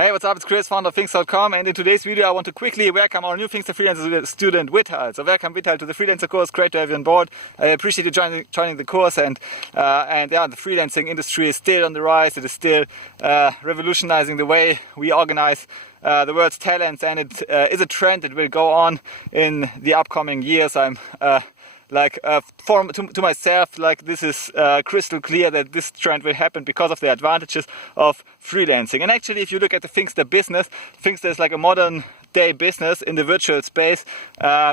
Hey, what's up? It's Chris, founder of Things.com, and in today's video I want to quickly welcome our new Thinkster Freelancer student, Vidhi. So welcome Vidhi to the Freelancer course. Great to have you on board. I appreciate you joining the course, and yeah, the freelancing industry is still on the rise. It is still revolutionizing the way we organize the world's talents, and it is a trend that will go on in the upcoming years. I'm to myself, like, this is crystal clear that this trend will happen because of the advantages of freelancing. And actually, if you look at the Thinkster business, Thinkster is like a modern day business in the virtual space.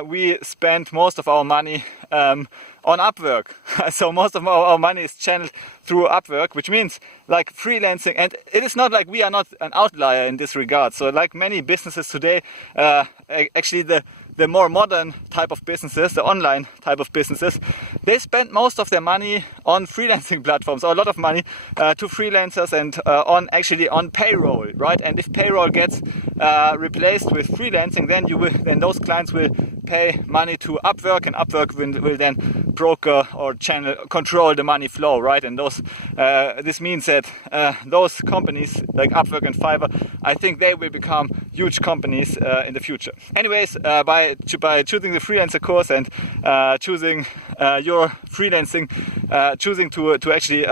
We spend most of our money on Upwork. So most of our money is channeled through Upwork, which means like freelancing, and it is not like we are not an outlier in this regard. So like many businesses today, actually the more modern type of businesses, the online type of businesses, they spend most of their money on freelancing platforms, or a lot of money to freelancers, and on payroll, right? And if payroll gets replaced with freelancing, then those clients will pay money to Upwork, and Upwork will then broker or control the money flow, right? And this means that those companies like Upwork and Fiverr, I think they will become huge companies in the future. Anyways, by choosing the Freelancer course and choosing your freelancing, choosing to actually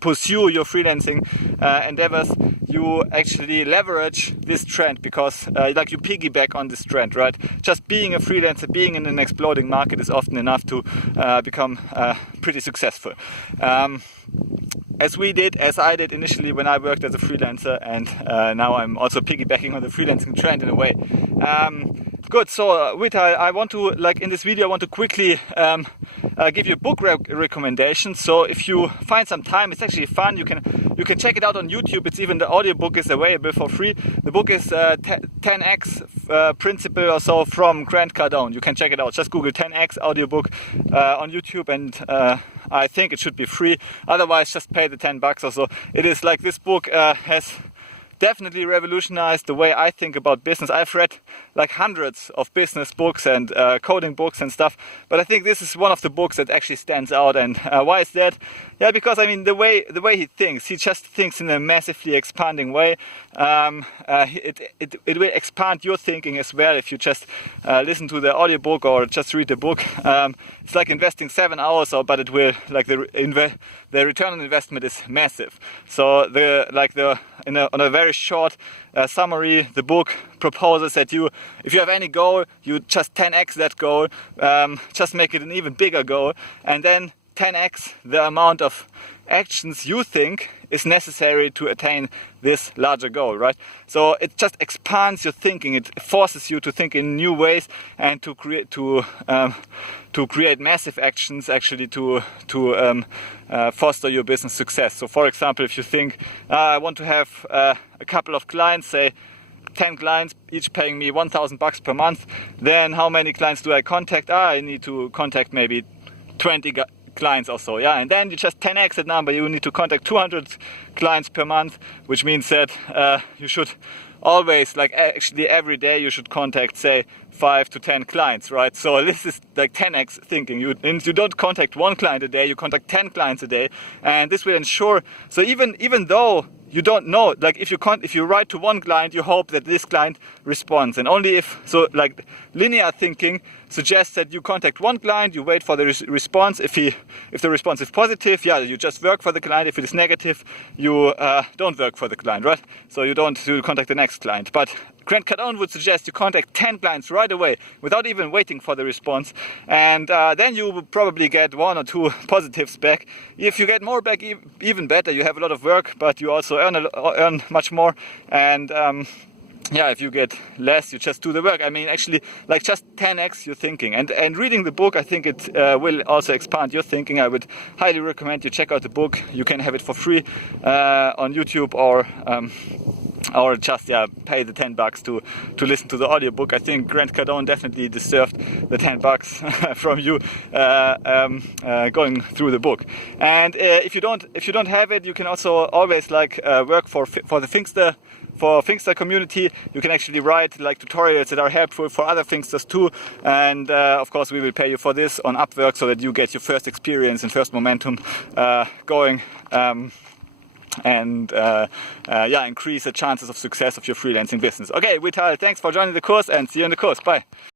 pursue your freelancing endeavors, you actually leverage this trend, because like you piggyback on this trend, right? Just being a freelancer, being in an exploding market is often enough to become pretty successful. As I did initially when I worked as a freelancer, and now I'm also piggybacking on the freelancing trend in a way. Good. So Vidhi, I want to, like, in this video, I want to quickly give you a book recommendation. So if you find some time, it's actually fun. You can check it out on YouTube. It's even, the audiobook is available for free. The book is 10x Principle or so from Grant Cardone. You can check it out. Just Google 10x audiobook on YouTube, and I think it should be free. Otherwise, just pay the $10 or so. It is like, this book has definitely revolutionized the way I think about business. I've read like hundreds of business books and coding books and stuff, but I think this is one of the books that actually stands out. And why is that? Yeah, because I mean, the way he thinks, he just thinks in a massively expanding way. It will expand your thinking as well if you just listen to the audiobook or just read the book. It's like investing 7 hours, but it will, like, the return on investment is massive. So on a very short summary, the book proposes that if you have any goal, you just 10x that goal, just make it an even bigger goal, and then 10x the amount of actions you think is necessary to attain this larger goal, right? So it just expands your thinking. It forces you to think in new ways and to create massive actions, actually, to foster your business success. So for example, if you think, I want to have a couple of clients, say 10 clients, each paying me $1,000 per month, then how many clients do I contact? I need to contact maybe 20 clients or so, yeah, and then you just 10x that number. You need to contact 200 clients per month, which means that you should always, like, actually every day you should contact, say, 5 to 10 clients, right? So this is like 10x thinking. You don't contact one client a day, you contact 10 clients a day, and this will ensure. So even though you don't know, like, if you write to one client, you hope that this client responds, and only if so, like, linear thinking suggests that you contact one client, you wait for the response. If the response is positive, yeah, you just work for the client. If it is negative, you don't work for the client, right? So you contact the next client. But Grant Cardone would suggest you contact 10 clients right away without even waiting for the response, and then you will probably get 1 or 2 positives back. If you get more back, even better. You have a lot of work, but you also earn much more. And yeah, if you get less, you just do the work. I mean, actually, like, just 10x your thinking. And reading the book, I think it will also expand your thinking. I would highly recommend you check out the book. You can have it for free on YouTube, or just, yeah, pay the $10 to listen to the audiobook. I think Grant Cardone definitely deserved the $10 from you going through the book. And if you don't have it, you can also always, like, work for the Thinkster community. You can actually write, like, tutorials that are helpful for other Thinksters too, and of course we will pay you for this on Upwork, so that you get your first experience and first momentum going yeah, increase the chances of success of your freelancing business. Okay, Vital, thanks for joining the course and see you in the course. Bye.